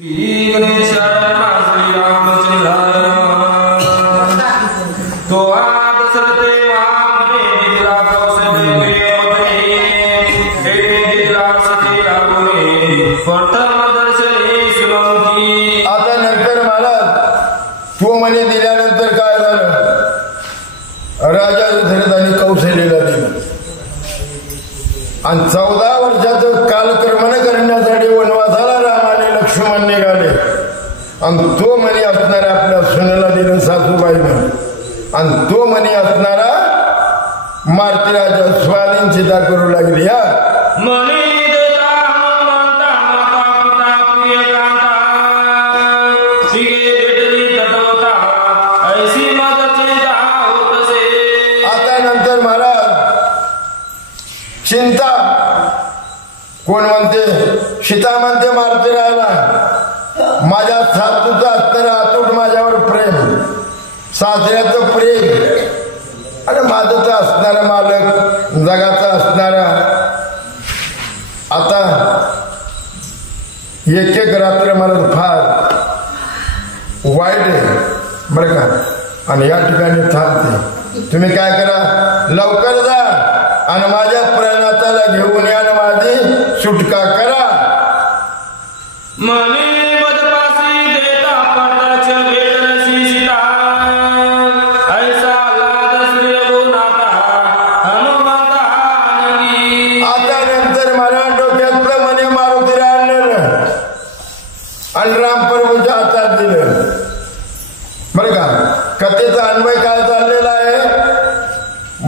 श्री गणेशाय श्री रामचंद्राय तो आद सरते वामने दिला कौशले वेवते हे दिला सती लागुने प्रथम दर्शने सुलंकी. आता नंतर महाराज तो म्हणे दिल्यानंतर काय झालं, राजा दशरथाने कौशल्याला दिलं आणि 14 वर्षाचं कालकर्मण करण्यासाठी वनवासाला रामाने लक्ष्मण निघाले आणि तो म्हणे असणारा आपल्या सुनेला दिलं सासूबाईनं आणि तो म्हणे असणारा मारुतीराजा स्वाधीन चिता करू लागली. आता नंतर महाराज चिंता कोण म्हणते, सीता म्हणते मारुतीराजाला माझ्या सासूचं असणारं अतूट माझ्यावर प्रेम, सासऱ्याचं प्रेम आणि माझं तर असणारा मालक जगाचा असणारा. आता एक एक रात्र मला फार वाईट आहे बरं का, आणि या ठिकाणी थांबते. तुम्ही काय करा, लवकर जा आणि माझ्या प्राणाला घेऊन या आणि माझी सुटका करा. आता नंतर मला डोक्यातलं म्हणे मारुतीला आणलं आणि रामप्रभूच्या हातात दिलं बरं का. कथेचा अन्वय काय चाललेला आहे,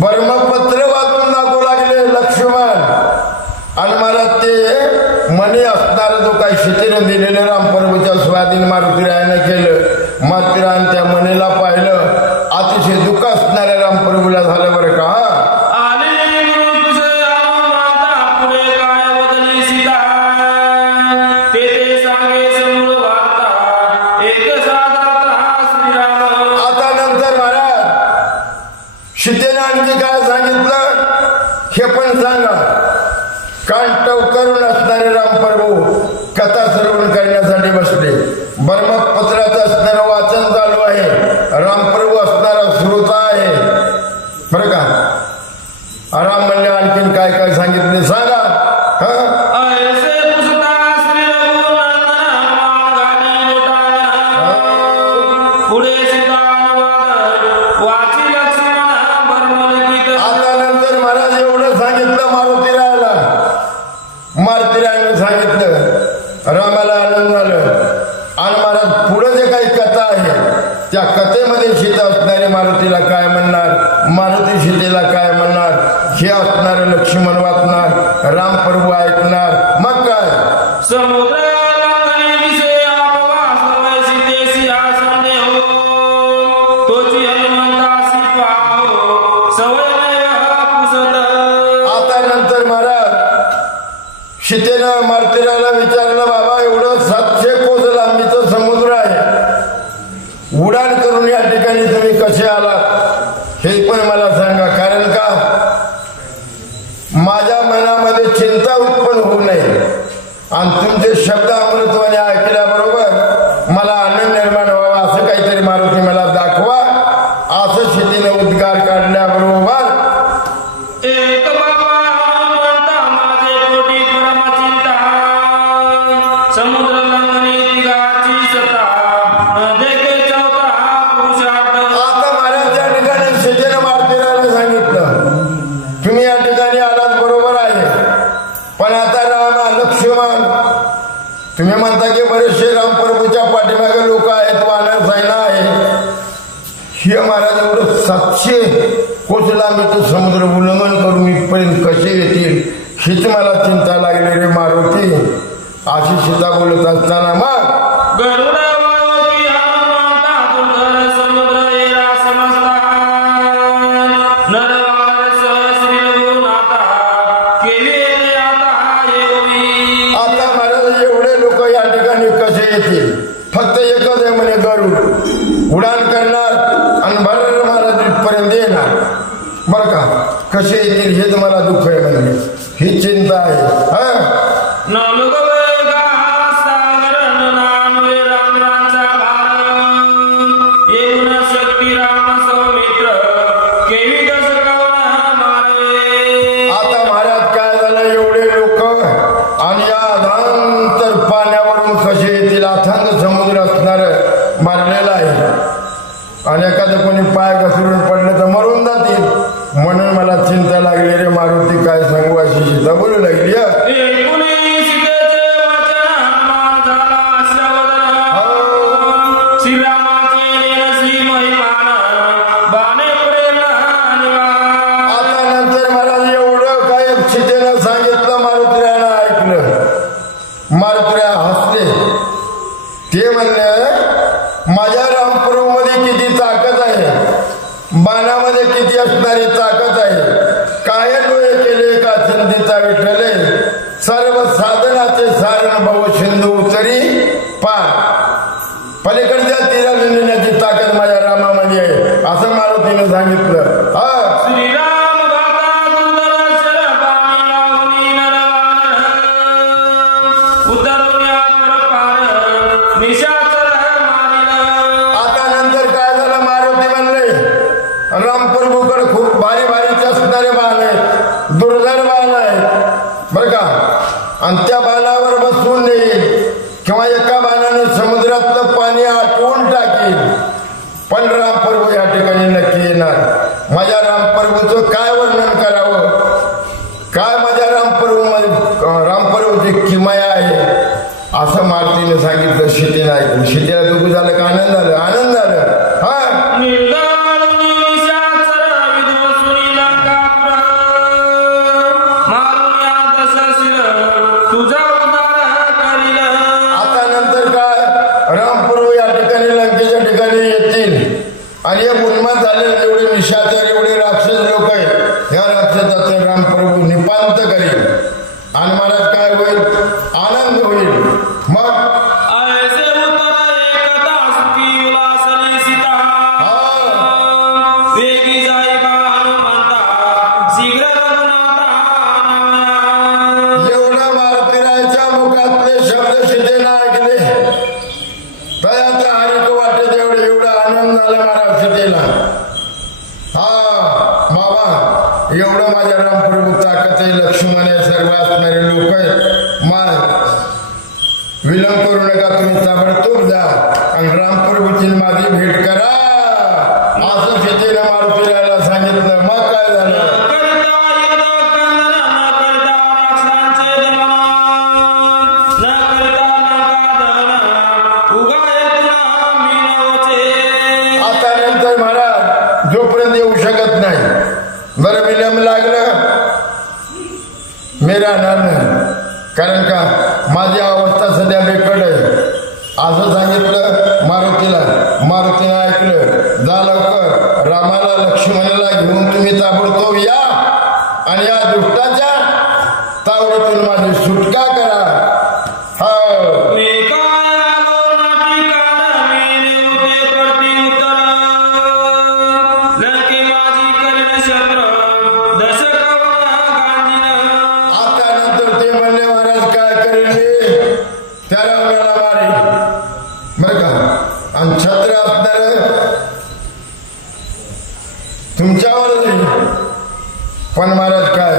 ब्रह्मपत्र वाचून दाखवू लागले लक्ष्मण आणि मला ते मनी असणारा जो काही शितीने दिलेलं रामप्रभूच्या स्वाधीन मारुतीरायाने केलं. मारुतीरायाने त्या मनीला पाहिलं, अतिशय दुःख असणाऱ्या रामप्रभूला झालं बरं का. आता नंतर महाराज सीतेने आणखी काय सांगितलं हे पण सांगा. कांटव करून असणारे रामप्रभू कथा श्रवण करण्यासाठी बसले. ब्रह्मपत्राचं असणारं वाचन चालू आहे, रामप्रभू असणारा श्रोता आहे बरं का. राम म्हणले आणखीन काय काय सांगितले सांगा. आता नंतर महाराज एवढं सांगितलं मारुतीरायाला, मारुतीरायाने सांगितलं, रामाला आनंद झालं आणि महाराज पुढे जे काही कथा आहे त्या कथेमध्ये सीता असणारे मारुतीला काय म्हणणार, मारुती सीतेला काय म्हणणार हे असणारे लक्ष्मण वाचणार, रामप्रभू ऐकणार. मग काय आता नंतर महाराज सीतेनं मारुतीरायाला विचारलं, बाबा एवढं 700 कोस लांबीचं समुद्र आहे, उडान करून या ठिकाणी तुम्ही कसे आलात हे पण मला सांगा. कारण का माझ्या मनामध्ये चिंता उत्पन्न होऊ नये आणि तुमचे शब्द अमृतवाणी ऐकल्याबरोबर मला आनंद निर्माण व्हावा असं काहीतरी मारुती मला दाखवा. असं सीतेने उद्गार काढल्याबरोबर आता महाराज त्या ठिकाणी सीतेने मारुतीरायाला सांगितलं, तुम्ही या ठिकाणी आलात बरोबर आहे, पण आता राम लक्ष्मण तुम्ही म्हणता की बरेचसे रामप्रभूच्या पाठीमागे लोक आहेत, वानर सैना आहे. हे महाराज एवढं 700 कोस लांबीचं समुद्र उल्लंघन करून इथपर्यंत कसे येतील हीच मला चिंता लागली रे मारुती. अशी सीता बोलत असताना मग आता महाराज एवढे लोक या ठिकाणी कसे येतील, फक्त एकच आहे म्हणे गरुड उडान करणार आणि भर महाराज इथपर्यंत येणार बरं का. कसे येतील हेच मला दुःख आहे म्हणजे, ही चिंता आहे. नमो सागर कसे येतील. अथांग समुद्र असणार मारलेला आहे आणि एखादं कोणी पाय घसरून पडलं तर मरून जातील. म्हणून मला चिंता लागली रे मारुती, काय सांगू अशी सीता बोलू लागली. आता नंतर मला एवढं काय सीतेनं सांगितलं मारुतीरायानं ऐकलं. मारुतीराया हसले. ते म्हणले माझ्या रामप्रभू मध्ये किती ताकद आहे, बाणामध्ये किती असणारी ताकद आहे. काय डोळे केले का चिंतिता विठ्ठले, सर्व साधनाचे सारण भाऊ सिंधू उतरी पार. पलीकडच्या तीराला नेण्याची ताकद माझ्या रामामध्ये आहे असं मारुतीने सांगितलं. हा आता नंतर काय झालं, मारुती म्हणले रामप्रभूकडे खूप भारी भारीचे असणारे बाण आहेत, दुर्धर बाण आहेत बरं का. आणि त्या बाणावर बसून येईल किंवा एका बाणाने समुद्रातलं पाणी आटवून टाकील. पण रामप्रभू या ठिकाणी नक्की येणार. माझ्या रामप्रभूचं काय वर्णन करावं, काय माझ्या रामप्रभूची किमया आहे असं मारुतीने सांगितलं. सीतेने ऐकलं. सीतेला दुःख झालं का आनंद झालं, आनंद झालं. हा आता नंतर काय, रामप्रभू या ठिकाणी लंकेच्या ठिकाणी येतील आणि हे उन्माद झालेले एवढे निशाचर एवढे राक्षस लोक आहेत, या राक्षसाचं रामप्रभू निपांत करेल आणि महाराज काय होईल, आनंद होईल. मग एवढं मारुतीरायाच्या मुखातले शब्द सीतेने ऐकले तयाच्या हरिक वाटेत एवढा आनंद झाला महाराज सीतेला. हा बाबा एवढं माझ्या रामप्रभू ताकद आहे, लक्ष्मण आहे, सर्व असणारे लोक आहेत. विलंब करू नका, तुम्ही ताबडतोब जा आणि रामप्रभूची माझी भेट करा असं सीतेने मारुतीरायाला सांगितलं. मग काय झालं, आता नंतर महाराज जोपर्यंत येऊ शकत नाही, बरं विलंब लागलं मी राहणार नाही, कारण का माझी अवस्था सध्या बेकड आहे असं सांगितलं मारुतीला. मारुतीने ऐकलं. जा लवकर रामाला लक्ष्मणाला घेऊन तुम्ही ताबडतोब या आणि या दुष्टाच्या तावडीतून माझी सुटका करा. हो आता नंतर ते म्हणले महाराज काय करेल त्याला वेळा मारे बरं का. आणि छत्र असणार तुमच्यावर नाही, पण महाराज काय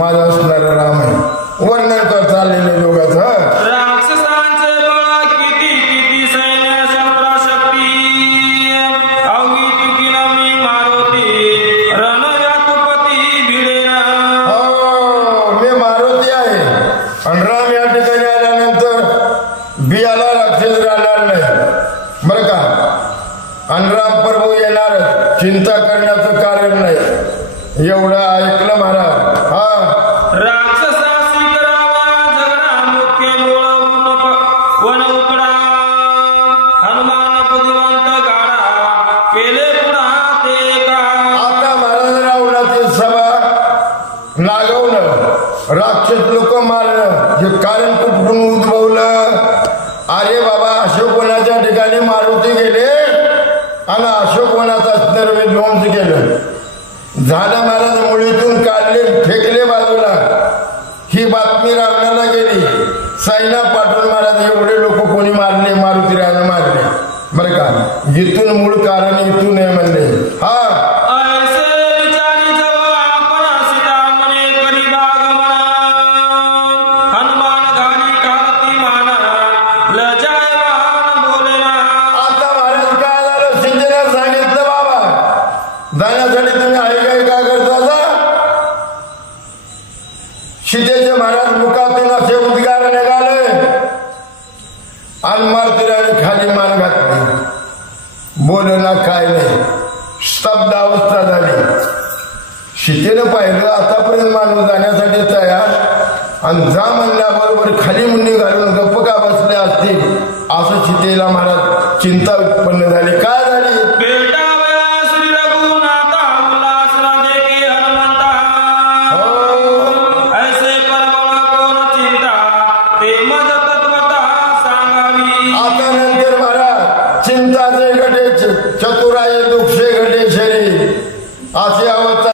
माझा असणार राम आहे. वर्णन कर चाललेलं दोघांचं. मी मारुती आहे आणि राम या ठिकाणी आल्यानंतर बियाला राक्षस राहणार नाही बरं का. आणि रामप्रभू येणार, चिंता करण्याचं कारण नाही. एवढं ऐकलं महाराज. हा आता महाराज रावणाची सभा लागवणं, राक्षस लोक मारणं, हे कारण कुठून उद्भवलं. अरे बाबा अशोकवनाच्या ठिकाणी मारुती गेले आणि अशोकवनाचा अस्तर विध्वंस केलं. झालं महाराज मुळीतून काढले, फेकले बाजूला. ही बातमी रावणाला गेली. सैना पाठवून महाराज एवढे लोक कोणी मारले, मारुतीरायानं मारले बरं का. इथून मूळ कारण इथून आहे म्हणले. हा हनुमान घाली काती माना लजा आणि मारुतीने खाली मान घातली, बोलना काय नाही, स्तब्ध अवस्था झाली. सीतेनं पाहिलं आतापर्यंत माणूस जाण्यासाठी तयार, आणि जा म्हणल्याबरोबर खाली मुंडी घालून गप्प का बसले असतील असं सीतेला महाराज चिंता उत्पन्न झाली. काय झाली? आता नंतर महाराज चिंताचे घटे चतुराय दुःखे घटे शरीर असे